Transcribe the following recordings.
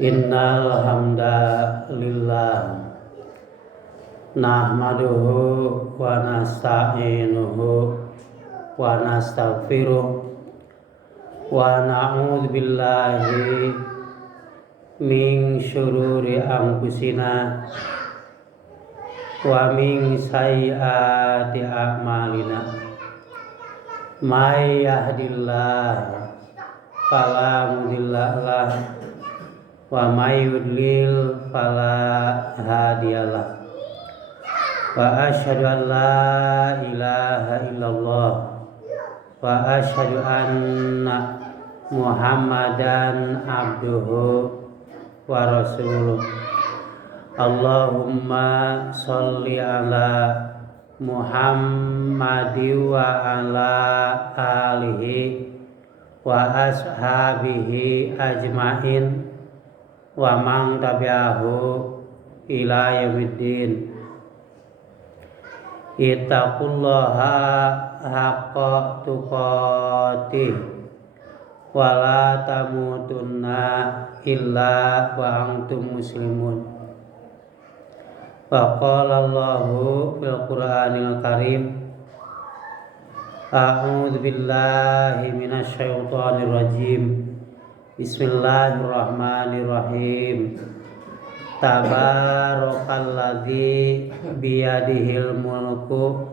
Innal hamdalillah nahmaduhu wa nasta'inuhu wa nastaghfiruh wa na'udzu billahi min syururi anfusina wa min sayyiati a'malina. May yahdihillahu fala mudilla lahu wa may yudlil fala hadiyalah. Wa asyhadu an la ilaha illallah wa asyhadu anna Muhammadan abduhu wa rasuluh. Allahumma sholli ala Muhammadi wa ala alihi wa ashabihi ajmain wa man tabi'ahu ila yaumiddin. Ittaqullaha haqqa tuqatih wa la tamutunna illa wa antum muslimun. Wa qala Allahu fil Qur'anil Karim, a'udzu billahi minasy syaithanir rajim. Bismillahirrahmanirrahim. Tabarakalladzi biyadihil mulku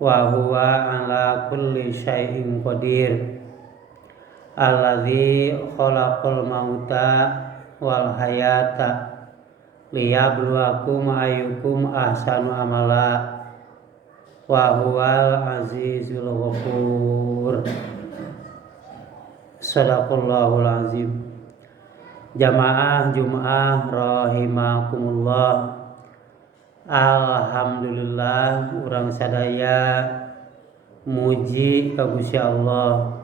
wa huwa ala kulli syai'in qadir. Alladzi khalaqal mauta wal hayata liyabluwakum ayyukum ahsanu amala wa huwal azizul ghafur. Sadaqallahul azim. Jamaah Jumat rahimakumullah. Alhamdulillah urang sadaya muji ka Gusti Allah.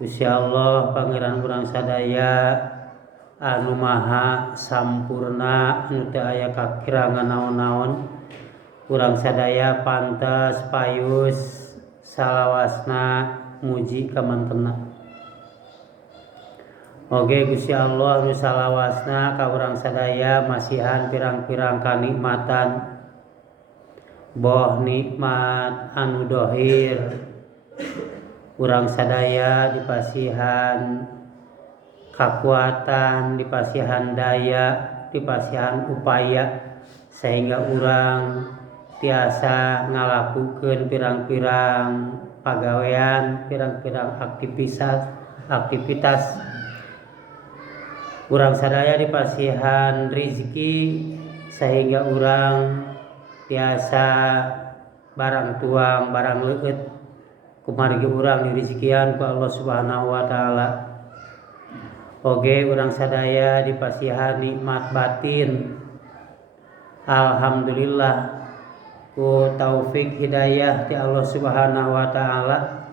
Gusti Allah pangeran urang sadaya anu maha sampurna anu teu aya kakirangan naon-naon. Urang sadaya pantes payus salawasna muji ka mantenna. Oge Gusti Allah nu salawasna ka urang sadaya masihan pirang-pirang kanikmatan, boh nikmat anu dohir. Urang sadaya dipasihan kakuatan, dipasihan daya, dipasihan upaya sehingga urang tiasa ngalakukeun pirang-pirang pagawean, pirang-pirang aktivitas. Urang sadaya dipasihan rizki sehingga urang tiasa barang tuang, barang leueut kumargi urang dirizkian ku Allah Subhanahu wa taala. Oge urang sadaya dipasihan nikmat batin. Alhamdulillah ku taufik hidayah ti Allah Subhanahu wa taala,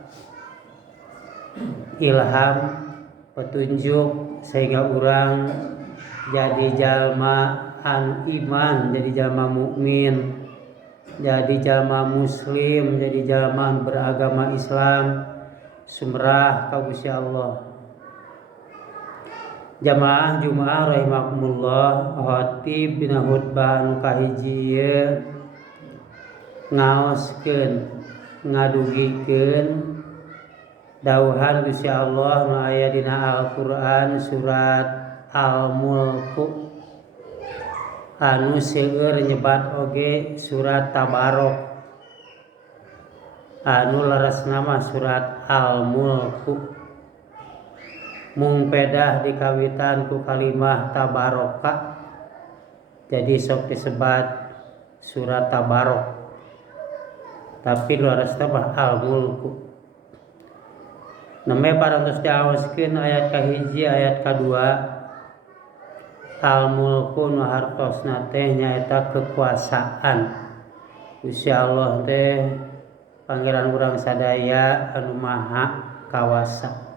ilham petunjuk sehingga urang jadi jalma anu iman, jadi jalma mukmin, jadi jalma muslim, jadi jalma beragama Islam. Sumrah ka Gusti Allah. Jamaah Jumat rahimakumullah, khatib dina khutbah anu kahiji ieu ngaoskeun ngadugikeun dauhan Gusti Allah nu aya dina Al-Qur'an surat Al-Mulk anu seueur nyebat oge surat Tabarok anu leresna mah surat Al-Mulk. Mung pedah dikawitan ku kalimah tabaraka jadi sok disebat surat Tabarok, tapi leresna mah Al-Mulk. Neme parantos diaoskeun ayat kahiji ayat kadua. Al-mulku nu hartosna teh nyaeta kekuasaan. Gusti Allah teh pangeran urang sadaya anu maha kawasa.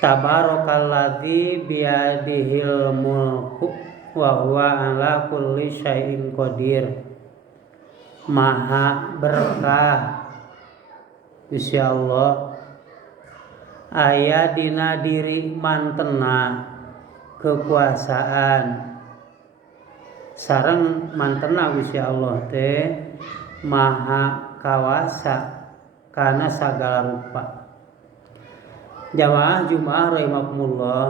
Tabarakalladzi biyadihil mulku wa huwa ala kulli syai'in qadir. Maha berkah Gusti Allah aya dina diri mantena kekuasaan sareng mantena Gusti Allah teh maha kawasa kana sagala rupa. Jamaah Jumaah rahimakumullah,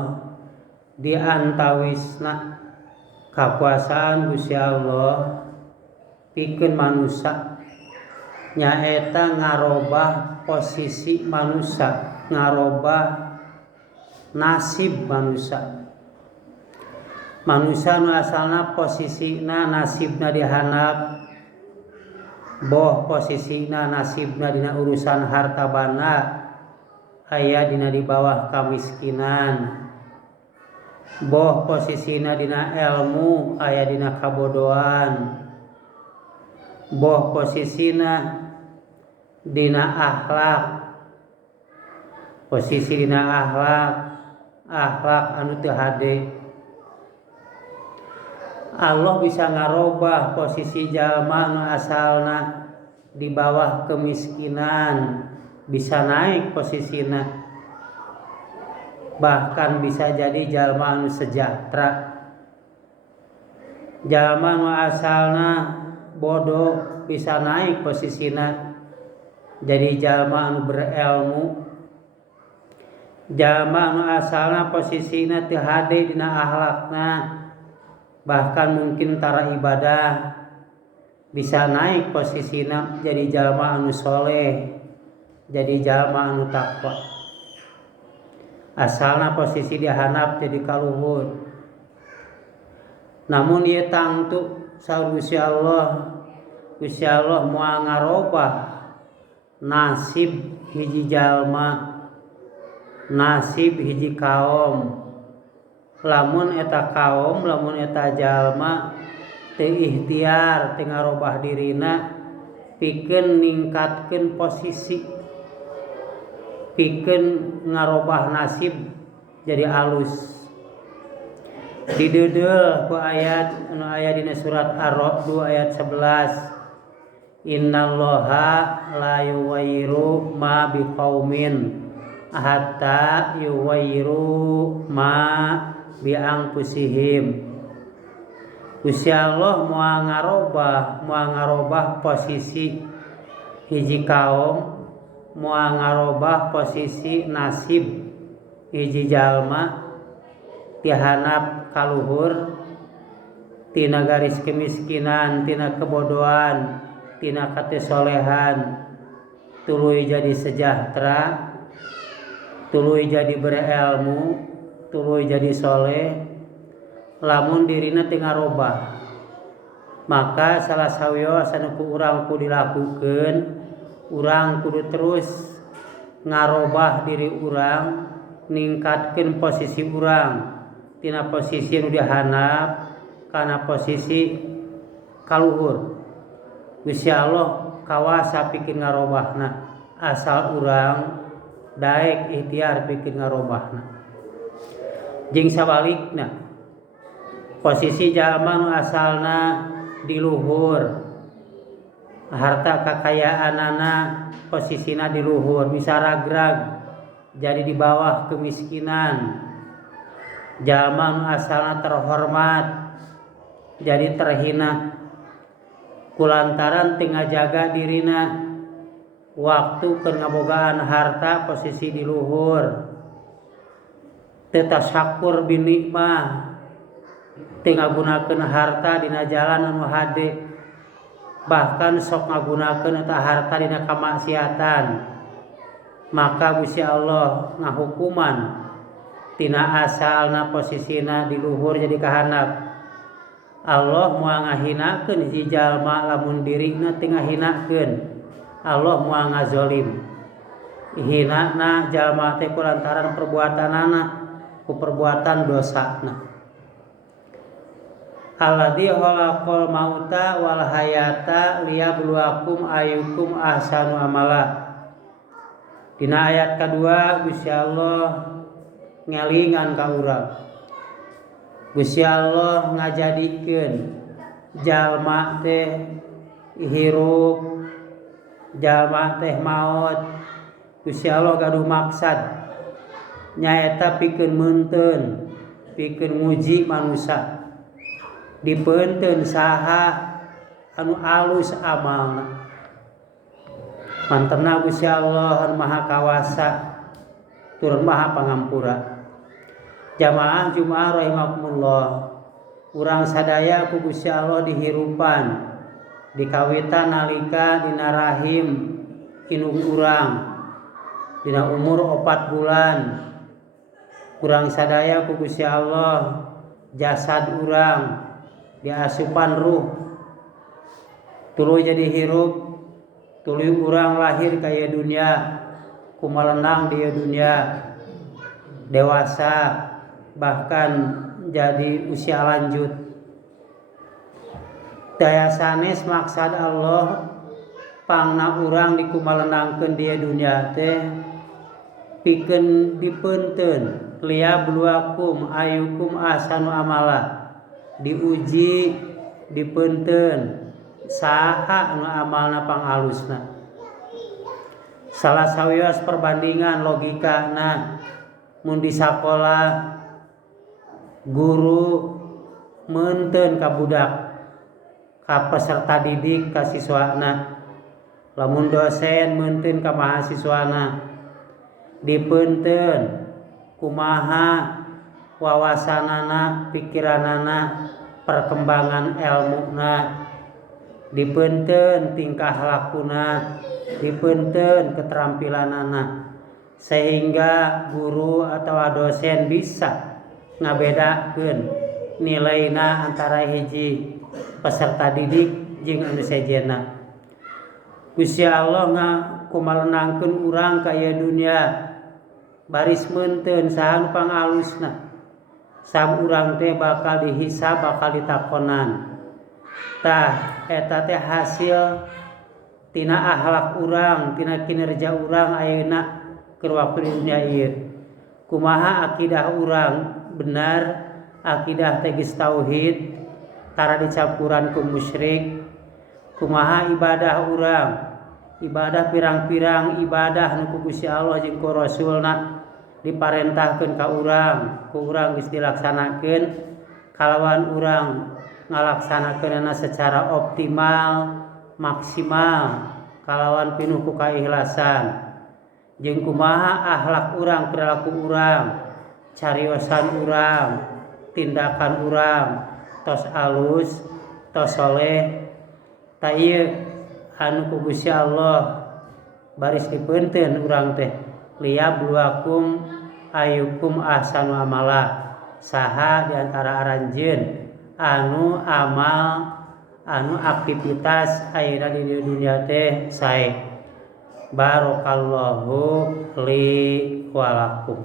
di antawisna kakuasaan Gusti Allah pikeun manusia nyaeta ngarobah posisi manusia, ngarobah nasib manusia. Manusia nu asalna posisina nasibna dihanap, boh posisina nasibna dina urusan harta banda aya dina di bawah kamiskinan, boh posisina dina ilmu aya dina kabodohan, boh posisina dina akhlak, posisi dina akhlak anu teu hade. Allah bisa ngarobah posisi jalma nu asalna di bawah kemiskinan bisa naik posisina, bahkan bisa jadi jalma anu sejahtera. Jalma nu asalna bodoh bisa naik posisina jadi jalma anu berilmu. Jalma nu asalna posisina teu hade dina akhlakna, bahkan mungkin tara ibadah bisa naik posisina jadi jalma anu soleh, jadi jalma anu takwa. Asalna posisi dihanap jadi kaluhur, namun ieu tangtu saur Gusti Allah moal ngarobah nasib hiji jalma, nasib hiji kaum. Lamun eta kaum, lamun eta jalma teu ikhtiar, teu ngarobah dirina pikeun ningkatkeun posisi, pikeun ngarobah nasib jadi alus. Dideudeuh ku ayat anu aya dina surat Ar-Ra'd 2 ayat 11, innallaha la yughayyiru ma biqaumin hatta yughayyiru ma bi anfusihim. Gusti Allah moal ngarobah posisi hiji kaum, moal ngarobah posisi nasib hiji jalma tihanap kaluhur tina garis kemiskinan, tina kebodohan, tina katisolehan, tuluy jadi sejahtera, tuluy jadi berilmu, tuluy jadi soleh. Lamun dirina teu ngarobah, maka salah sawios anu ku urang kudu dilakukeun, urang kudu terus ngarobah diri urang, ningkatkeun posisi urang tina posisi anu dihanap kana posisi kaluhur. Gusti Allah kawasa pikeun ngarobahna, asal urang daek ikhtiar pikeun ngarobahna. Jeung sabalikna, posisi jalma nu asalna di luhur, harta kekayaanana posisina di luhur, bisa ragrag jadi di bawah kemiskinan. Jalma nu asalna terhormat jadi terhina kulantaran teu ngajaga dirina, waktu keur ngabogaan harta posisi di luhur, teu tasyakur binikmah, teu ngagunakeun harta dina jalan anu hade, bahkan sok ngagunakeun eta harta dina kamaksiatan, maka Gusti Allah ngahukuman tina asalna posisina di luhur jadi kahanap. Allah moal ngahinakeun hiji jalma lamun dirina teu ngahinakeun, Allah moal ngazolim. Hinana jalma teh kulantaran perbuatanana, ku perbuatan dosana. Alladzi khalaqal mauta wal hayata liyabluwakum ayyukum ahsanu amala. Dina ayat kedua Gusti Allah ngelingan ka urang. Gusti Allah ngajadikeun jalma teh hirup, jalma teh maot. Gusti Allah gaduh maksad nyaeta pikeun meunteun, pikeun nguji manusia dipeunteun saha anu alus amalna. Mantepna Gusti Allah anu maha kawasa tur maha pangampura. Jamaah Jumaah rahimakumullah, urang sadaya ku Gusti Allah dihirupan dikawitan nalika dina rahim indung urang dina umur 4 bulan. Urang sadaya ku Gusti Allah jasad urang diasupan ruh tuluy jadi hirup, tuluy urang lahir ka ieu dunya kumalenang di ieu dunya dewasa bahkan jadi usia lanjut. Daya sanes maksad Allah pangna urang dikumalenangkeun di dunia teh pikeun dipeunteun liyabluwakum ayyukum ahsanu amala, diuji dipeunteun saha anu amalna pangalusna. Salah sawios perbandingan logikana mun di sakola guru meunteun ka budak ka peserta didik ka siswana, lamun dosen meunteun ka mahasiswana dipeunteun kumaha wawasanana, pikiranana, perkembangan ilmuna, dipeunteun tingkah lakuna, dipeunteun keterampilanana, sehingga guru atau dosen bisa ngabedakeun nilaina antara hiji peserta didik jeung anu sejena. Gusti Allah kumalenangkeun urang ka ieu dunya baris meunteun saha nu pangalusna. Sam urang teh bakal dihisab, bakal ditakonan. Tah eta teh hasil tina akhlak urang, tina kinerja urang ayeuna keur waktu di dunia ieu. Kumaha akidah urang benar, akidah teh geus tauhid, tara dicampuran ku musyrik. Kumaha ibadah urang, ibadah pirang-pirang ibadah nu ku Gusti Allah jeung ku Rasulna diparentahkeun ka urang, ku urang geus dilaksanakeun kalawan urang ngalaksanakeunna secara optimal, maksimal, kalawan pinuh ku kaikhlasan. Jeung kumaha akhlak urang, perilaku urang, cariosan urang, tindakan urang tos alus, tos soleh. Ta ieu anu ku Gusti Allah baris dipeunteun urang teh liyabluwakum ayyukum ahsanu amala, saha di antara aranjeun anu amal anu aktivitas ayeuna di dunia teh sae. Barakallahu li wa lakum.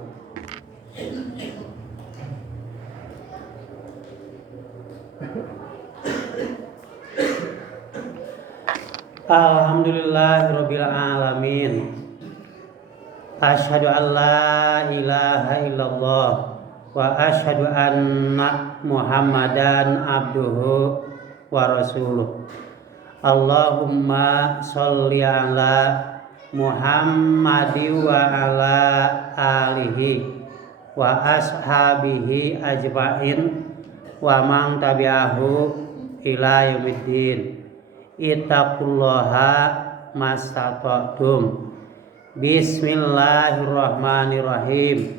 Alhamdulillahirabbil alamin. Asyhadu an la ilaha illallah wa asyhadu anna Muhammadan abduhu wa rasuluh. Allahumma sholli ala Muhammadi wa ala alihi wa ashabihi ajmain wa man tabi'ahu ila yaumiddin. Ittaqullaha mastata'tum. Bismillahirrahmanirrahim.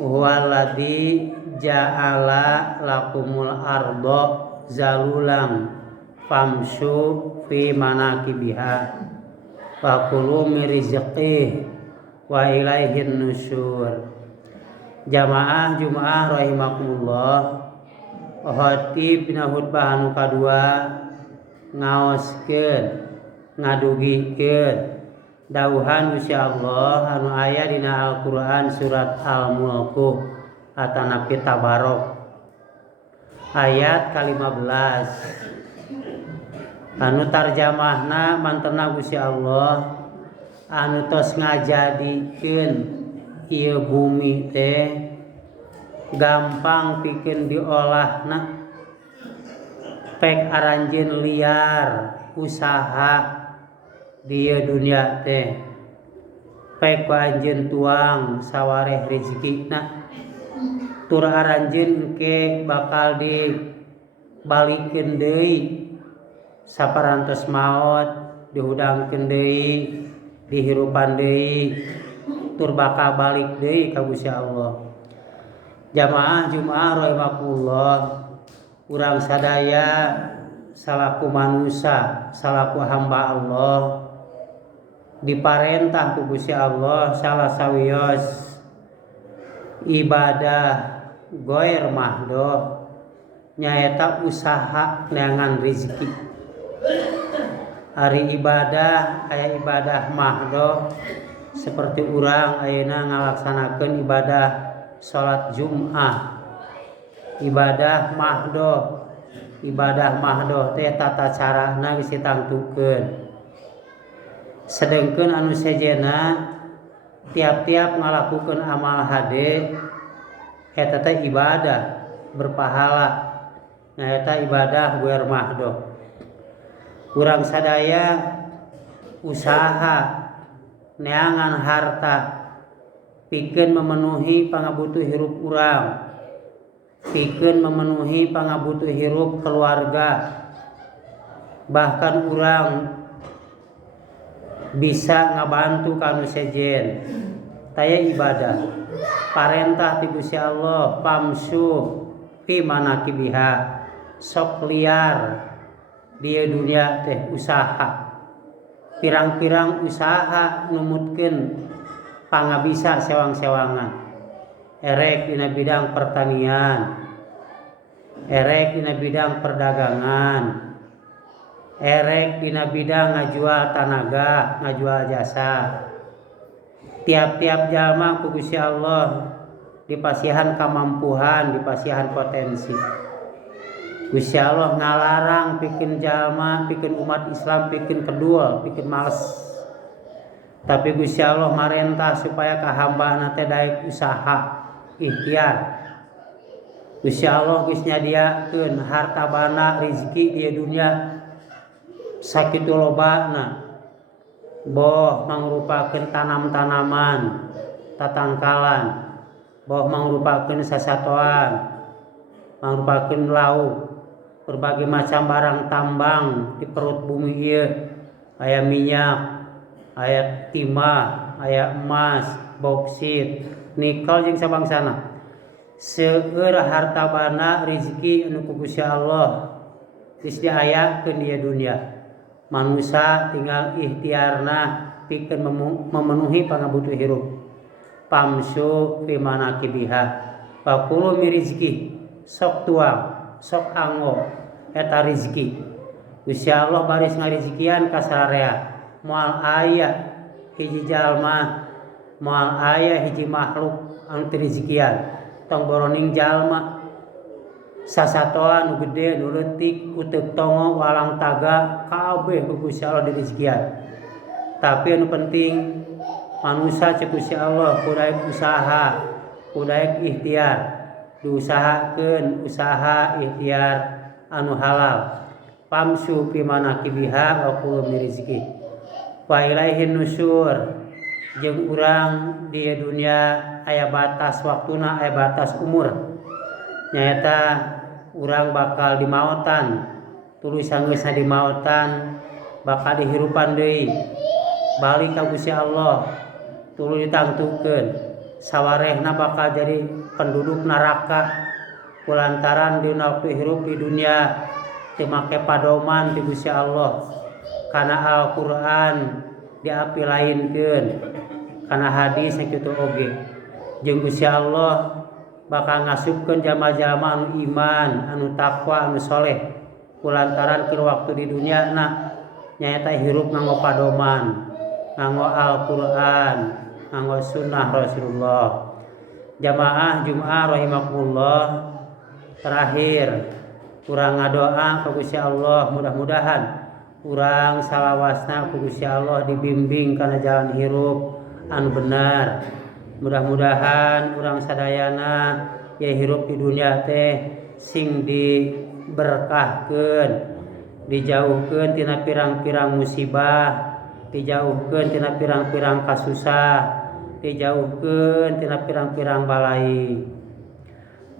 Huwaladzi ja'ala lakumul arda zalulan famshu fi manakibiha wa kulu min rizqihi wa ilaihin nusyur. Jamaah Jumaah rahimakumullah, khatib dina khutbah anu kadua ngaoskeun ngadugikeun dauhan Gusti Allah anu aya dina Al-Qur'an surat Al-Mulk atanapi Tabarok ayat ke-15 anu tarjamahna mantena Gusti Allah anu tos ngajadikeun ieu bumi teh gampang pikeun diolahna, pek aranjeun liar usaha di dunia teh, pek ku anjeun tuang sawareh rezekina tur aranjeun engke bakal dibalikeun deui saparantos maot, dihudangkeun deui, dihirupan deui, tur bakal balik deui ka Gusti Allah. Jamaah Jumaah rahimakumullah, urang sadaya salaku manusia, salaku hamba Allah diparentah ku Gusti Allah salah sawios ibadah goer mahdoh nyaeta usaha neangan rezeki. Hari ibadah aya ibadah mahdoh seperti urang ayeuna ngalaksanakeun ibadah salat Jumat. Ibadah mahdoh teh tata carana geus ditangtukeun. Sedengkeun anu sejena tiap-tiap ngalakukeun amal hade eta teh ibadah berpahala. Nyaeta ibadah guer mahdoh. Urang sadaya usaha neangan harta pikeun memenuhi pangabutuh hirup urang, pikeun memenuhi pangabutuh hirup keluarga, bahkan urang bisa ngabantu kanu sejen. Taya ibadah parentah ti Gusti Allah, pamsu fi manakibiha, sok liar di dunia teh usaha. Pirang-pirang usaha numutkeun pangabisa sewang-sewangan. Erek dina bidang pertanian, erek dina bidang perdagangan, erek dina bidang ngajual tanaga, ngajual jasa. Tiap-tiap jalma ku Gusti Allah dipasihan kamampuhan, dipasihan potensi. Gusti Allah ngalarang pikeun jalma, pikeun umat Islam, pikeun kedua, pikeun males. Tapi Gusti Allah marentah supaya ka hambana teh daek usaha, ikhtiar. Gusti Allah geus nyadiakeun harta bana rezeki di dunia sakitu lobana. Boh mangrupakeun tanam-tanaman, tatangkalan, boh mangrupakeun sasatoan, mangrupakeun lauk, berbagai macam barang tambang di perut bumi ieu. Aya minyak, aya timah, aya emas, boksit, nikel jeung sabangsana. Seueur harta bana rezeki anu ku Gusti Allah geus diayakeun di dunia. Manusia tinggal ikhtiarna pikeun memenuhi pangabutuh hirup. Pamsu fi manakibiha fakulu mi rizki, sok tuang, sok anggo eta rezeki. Gusti Allah baris ngarezekian ka sararea. Moal aya hiji jalma, moal aya hiji makhluk anu teu rezekian. Tong boroning jalma sasatoa nu gede, nu leutik, uteuk tongo, walang taga, kabeh ku Gusti Allah direzekian. Tapi anu penting manusia cek Gusti Allah kudaek usaha, kudaek ikhtiar, diusahakeun usaha ikhtiar anu halal. Pamsu fi manakibiha wa qul mi rizqi. Wa ilaihin nusyur, jeung urang di dunia aya batas waktuna, aya batas umur. Nyaeta urang bakal dimaotan, tuluy sanggeusna dimaotan bakal dihirupan deui, balik ka Gusti Allah, tuluy ditangtukeun. Sawarehna bakal jadi penduduk neraka kulantaran dina waktu hirup di dunia teu make padoman ti Gusti Allah, kana Al-Qur'an diapilainkeun, kana hadis sakitu oge. Jeung Gusti Allah bakal ngasupkeun jalma-jalma anu iman, anu takwa, anu soleh kulantaran keur waktu di dunia nyaeta hirup nganggo padoman, nganggo Al-Qur'an, nganggo sunnah Rasulullah. Jamaah Jumaah rahimakumullah, terakhir urang ngadoa ka Gusti Allah mudah-mudahan urang salawasna ku Gusti Allah dibimbing kana jalan hirup anu benar. Mudah-mudahan urang sadayana ya hirup di dunia teh sing diberkahkeun, dijauhkeun tina pirang-pirang musibah, dijauhkeun tina pirang-pirang kasusah, dijauhkeun tina pirang-pirang balai.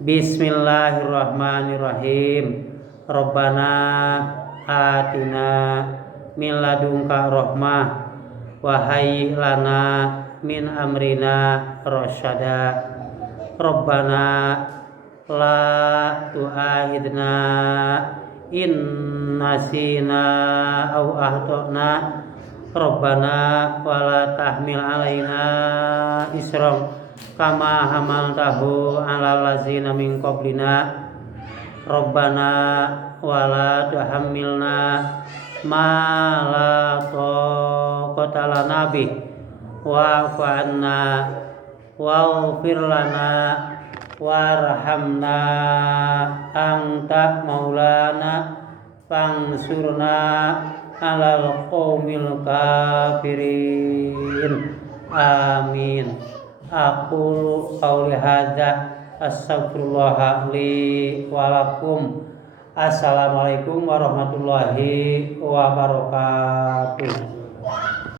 Bismillahirrahmanirrahim. Rabbana atina min ladunka rahmah wa hayyi lana min amrina rasyada. Rabbana la tu'akhidna in nasina aw akhtana. Rabbana wala tahmil alaina isran kama hamaltahu alal ladzina min qablina. Rabbana wala tuhammilna ma la taqata lana bih wa'fu 'anna waghfir lana warhamna anta maulana fansurna alal qaumil kafirin. Amin. Aku qauli hadza astaghfirullah li wa lakum. Assalamualaikum warahmatullahi wabarakatuh.